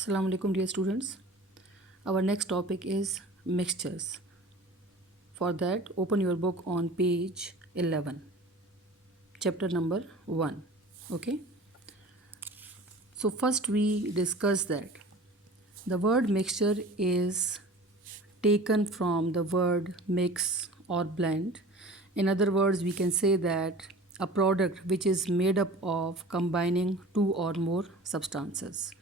Assalamu alaikum dear students. Our next topic is mixtures. For that, open your book on page 11, chapter number 1. Okay. So first we discuss that the word mixture is taken from the word mix or blend. In other words, we can say that a product which is made up of combining two or more substances.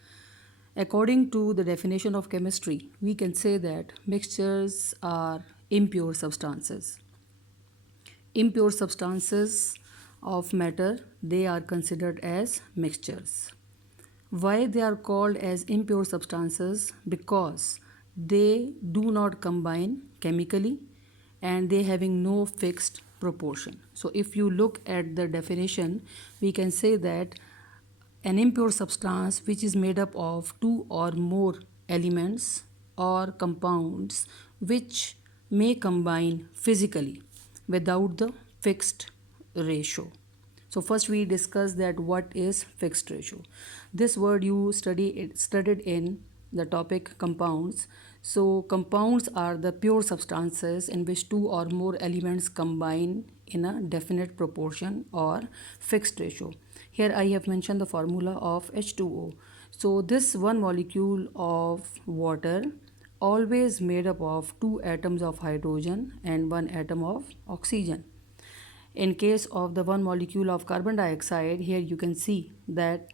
According to the definition of chemistry, we can say that mixtures are impure substances. Impure substances of matter, they are considered as mixtures. Why they are called as impure substances? Because they do not combine chemically and they having no fixed proportion. So if you look at the definition, we can say that an impure substance which is made up of two or more elements or compounds which may combine physically without the fixed ratio. So first we discuss that what is fixed ratio. This word you studied in the topic compounds. So compounds are the pure substances in which two or more elements combine in a definite proportion or fixed ratio. Here I have mentioned the formula of H2O. So this one molecule of water always made up of two atoms of hydrogen and one atom of oxygen. In case of the one molecule of carbon dioxide, here you can see that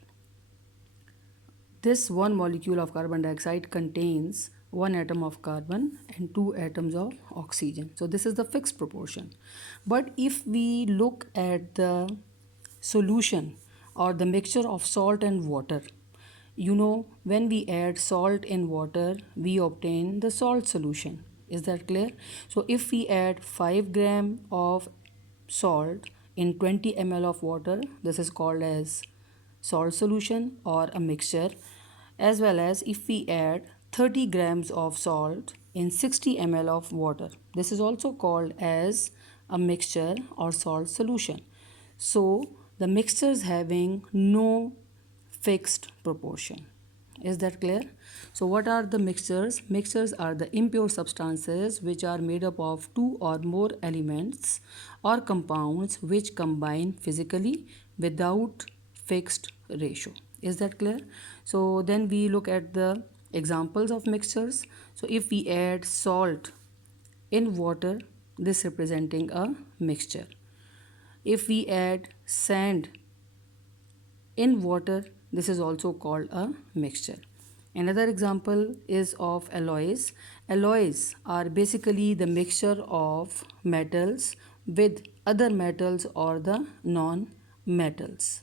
this one molecule of carbon dioxide contains one atom of carbon and two atoms of oxygen. So this is the fixed proportion. But if we look at the solution or the mixture of salt and water, when we add salt in water, we obtain the salt solution. Is that clear? So if we add 5 gram of salt in 20 ml of water, this is called as salt solution or a mixture. As well as if we add 30 grams of salt in 60 ml of water, this is also called as a mixture or salt solution. So the mixtures having no fixed proportion. Is that clear? So what are the mixtures? Mixtures are the impure substances which are made up of two or more elements or compounds which combine physically without fixed ratio. Is that clear? So then we look at the examples of mixtures. So if we add salt in water, this representing a mixture. If we add sand in water, this is also called a mixture. Another example is of alloys. Alloys are basically the mixture of metals with other metals or the non-metals.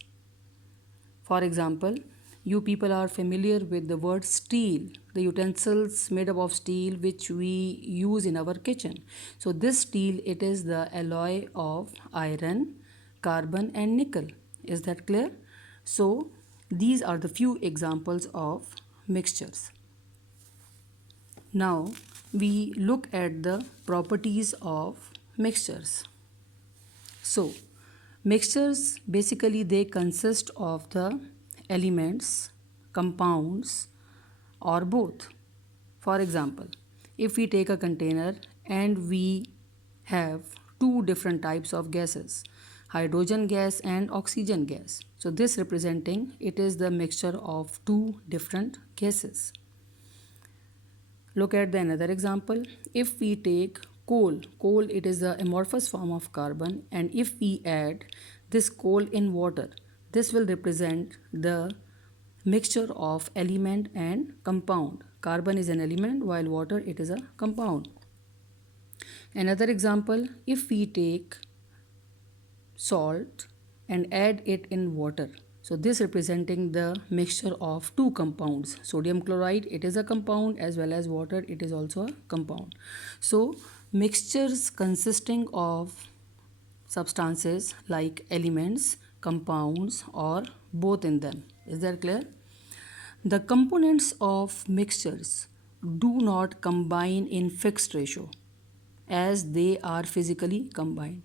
For example, you people are familiar with the word steel, the utensils made up of steel which we use in our kitchen. So this steel, it is the alloy of iron, carbon and nickel. Is that clear? So these are the few examples of mixtures. Now we look at the properties of mixtures. So mixtures basically they consist of the elements, compounds or both. For example, if we take a container and we have two different types of gases, hydrogen gas and oxygen gas. So this representing it is the mixture of two different gases. Look at the another example. If we take coal it is the amorphous form of carbon, and if we add this coal in water, this will represent the mixture of element and compound. Carbon is an element while water it is a compound. Another example, if we take salt and add it in water, so this representing the mixture of two compounds. Sodium chloride it is a compound as well as water it is also a compound. So mixtures consisting of substances like elements, compounds or both in them. Is that clear? The components of mixtures do not combine in fixed ratio as they are physically combined.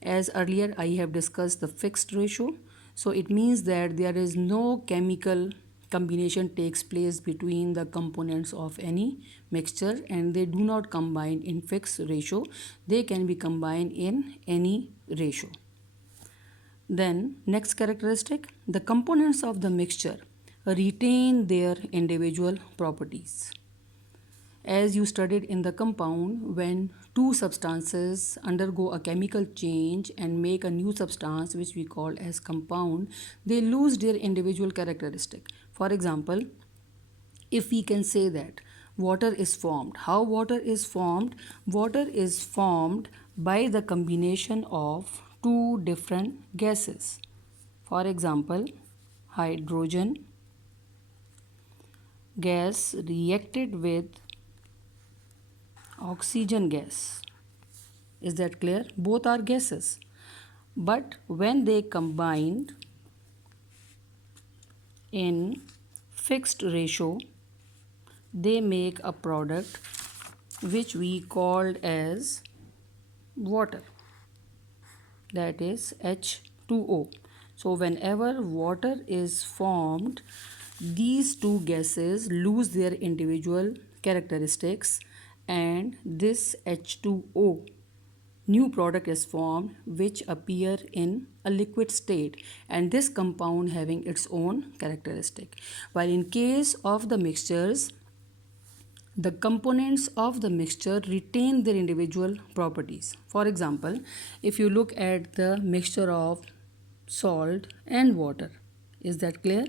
As earlier I have discussed the fixed ratio, so it means that there is no chemical combination takes place between the components of any mixture and they do not combine in fixed ratio. They can be combined in any ratio. Then next characteristic, the components of the mixture retain their individual properties. As you studied in the compound, when two substances undergo a chemical change and make a new substance which we call as compound, they lose their individual characteristic. For example, if we can say that water is formed, how water is formed? Water is formed by the combination of two different gases. For example, hydrogen gas reacted with oxygen gas. Is that clear? Both are gases. But when they combined in fixed ratio, they make a product which we called as water, that is H2O. So whenever water is formed, these two gases lose their individual characteristics and this H2O new product is formed which appear in a liquid state, and this compound having its own characteristic. While in case of the mixtures, the components of the mixture retain their individual properties. For example, if you look at the mixture of salt and water, is that clear?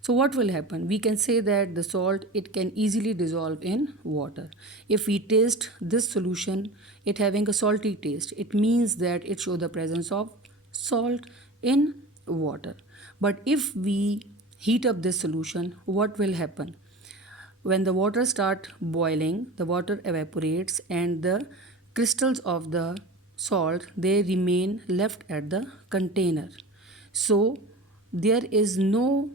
So what will happen? We can say that the salt, it can easily dissolve in water. If we taste this solution, it having a salty taste, it means that it shows the presence of salt in water. But if we heat up this solution, what will happen? When the water start boiling, the water evaporates and the crystals of the salt, they remain left at the container. So there is no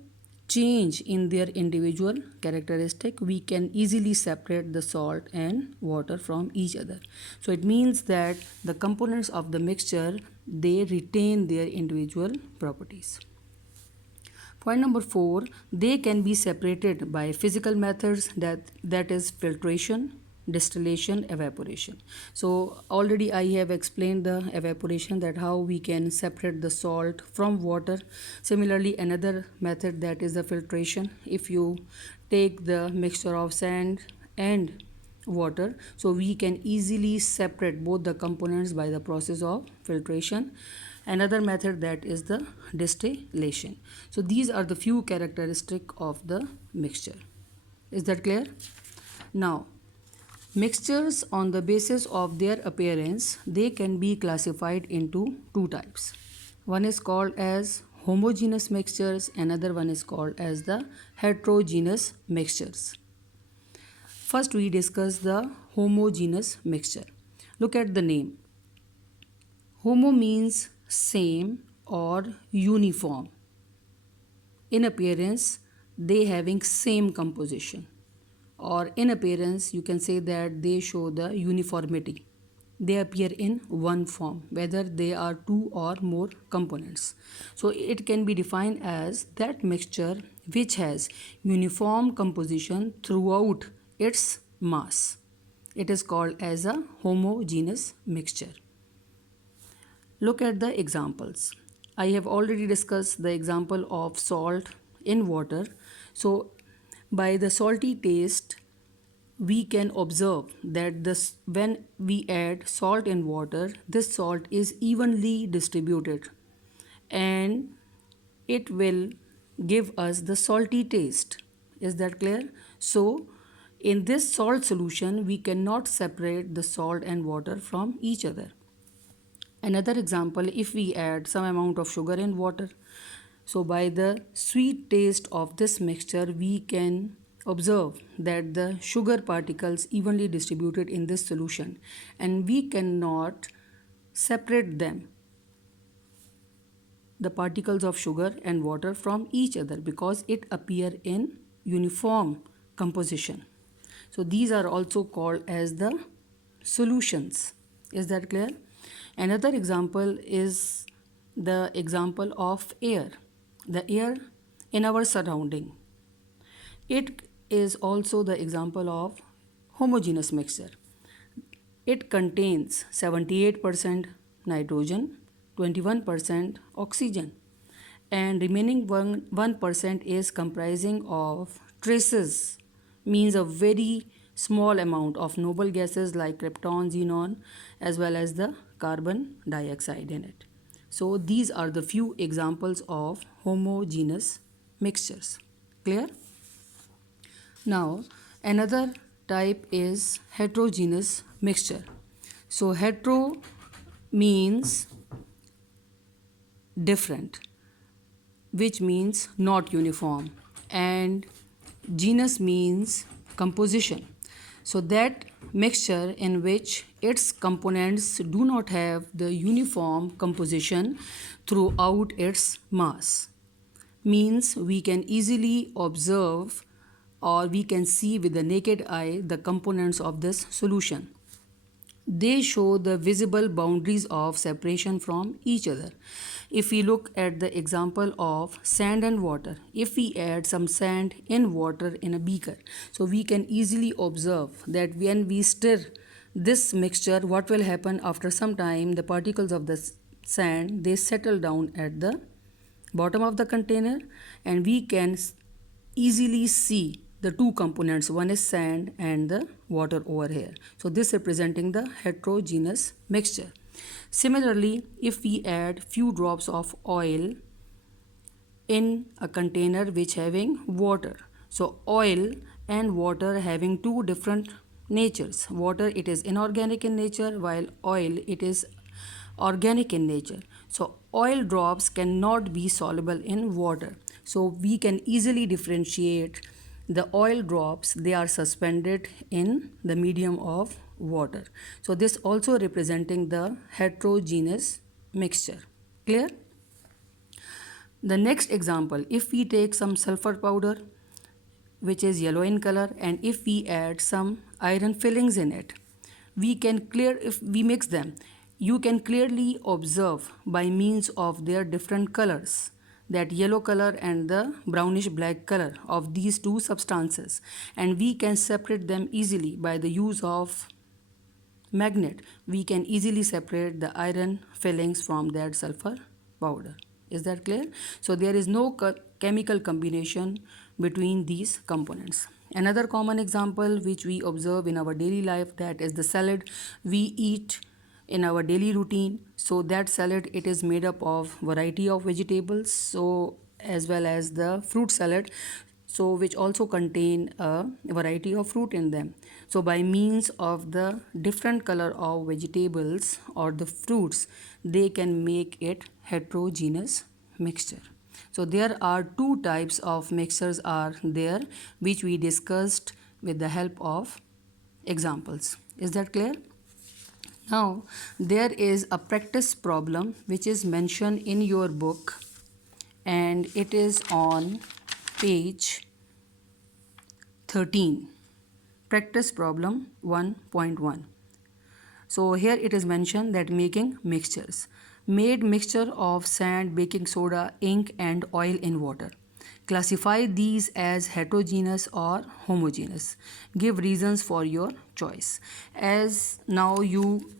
change in their individual characteristic. We can easily separate the salt and water from each other. So it means that the components of the mixture, they retain their individual properties. Point number 4, they can be separated by physical methods, that is filtration, distillation, evaporation. So already I have explained the evaporation, that how we can separate the salt from water. Similarly, another method, that is the filtration. If you take the mixture of sand and water, so we can easily separate both the components by the process of filtration. Another method, that is the distillation. So these are the few characteristics of the mixture. Is that clear? Now, mixtures on the basis of their appearance, they can be classified into two types. One is called as homogeneous mixtures, another one is called as the heterogeneous mixtures. First we discuss the homogeneous mixture. Look at the name. Homo means same or uniform. In appearance, they having same composition, or in appearance you can say that they show the uniformity. They appear in one form, whether they are two or more components. So it can be defined as that mixture which has uniform composition throughout its mass. It is called as a homogeneous mixture. Look at the examples. I have already discussed the example of salt in water. So by the salty taste, we can observe that when we add salt in water, this salt is evenly distributed and it will give us the salty taste. Is that clear? So in this salt solution, we cannot separate the salt and water from each other. Another example, if we add some amount of sugar in water, so by the sweet taste of this mixture, we can observe that the sugar particles evenly distributed in this solution and we cannot separate them, the particles of sugar and water, from each other because it appear in uniform composition. So these are also called as the solutions. Is that clear? Another example is the example of air. The air in our surrounding. It is also the example of homogeneous mixture. It contains 78% nitrogen, 21% oxygen, and remaining 1% is comprising of traces, means a very small amount of noble gases like krypton, xenon, as well as the carbon dioxide in it. So these are the few examples of homogeneous mixtures. Clear? Now, another type is heterogeneous mixture. So, hetero means different, which means not uniform, and genus means composition. So, that mixture in which its components do not have the uniform composition throughout its mass means we can easily observe or we can see with the naked eye the components of this solution. They show the visible boundaries of separation from each other. If we look at the example of sand and water, if we add some sand in water in a beaker, so we can easily observe that when we stir this mixture, what will happen after some time, the particles of the sand, they settle down at the bottom of the container, and we can easily see the two components, one is sand and the water over here. So this representing the heterogeneous mixture. Similarly, if we add few drops of oil in a container which having water, so oil and water having two different natures. Water, it is inorganic in nature, while oil, it is organic in nature. So oil drops cannot be soluble in water. So we can easily differentiate the oil drops, they are suspended in the medium of water. So this also representing the heterogeneous mixture. Clear? The next example, if we take some sulfur powder which is yellow in color, and if we add some iron fillings in it, we can if we mix them, you can clearly observe by means of their different colors, that yellow color and the brownish black color of these two substances, and we can separate them easily by the use of magnet. We can easily separate the iron fillings from that sulfur powder. Is that clear? So there is no chemical combination between these components. Another common example which we observe in our daily life, that is the salad we eat in our daily routine. So that salad, it is made up of variety of vegetables, so as well as the fruit salad, so which also contain a variety of fruit in them. So by means of the different color of vegetables or the fruits, they can make it heterogeneous mixture. So there are two types of mixtures are there, which we discussed with the help of examples. Is that clear? Now there is a practice problem which is mentioned in your book, and it is on page 13. Practice problem 1.1. So here it is mentioned that making mixtures. Made mixture of sand, baking soda, ink and oil in water. Classify these as heterogeneous or homogeneous. Give reasons for your choice. As now you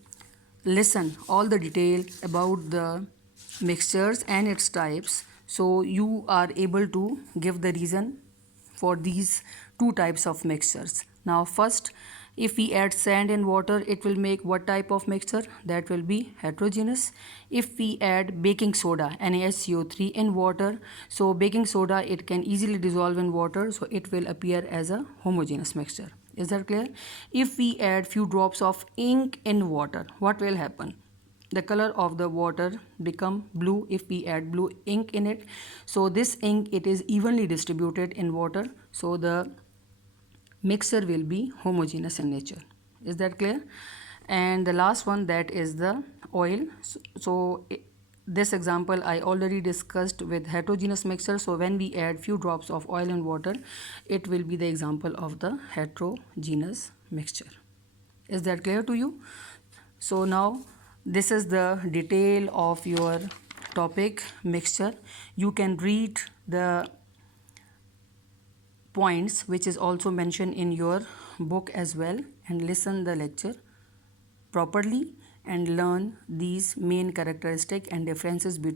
listen all the detail about the mixtures and its types, so you are able to give the reason for these two types of mixtures. Now first, if we add sand and water, it will make what type of mixture? That will be heterogeneous. If we add baking soda, NaSCO3 in water, so baking soda, it can easily dissolve in water, so it will appear as a homogeneous mixture. Is that clear? If we add few drops of ink in water, what will happen? The color of the water become blue if we add blue ink in it. So this ink, it is evenly distributed in water, so the mixture will be homogeneous in nature. Is that clear? And the last one, that is the oil. So this example I already discussed with heterogeneous mixture. So when we add few drops of oil in water, it will be the example of the heterogeneous mixture. Is that clear to you? So now this is the detail of your topic mixture. You can read the points which is also mentioned in your book as well, and listen the lecture properly and learn these main characteristic and differences between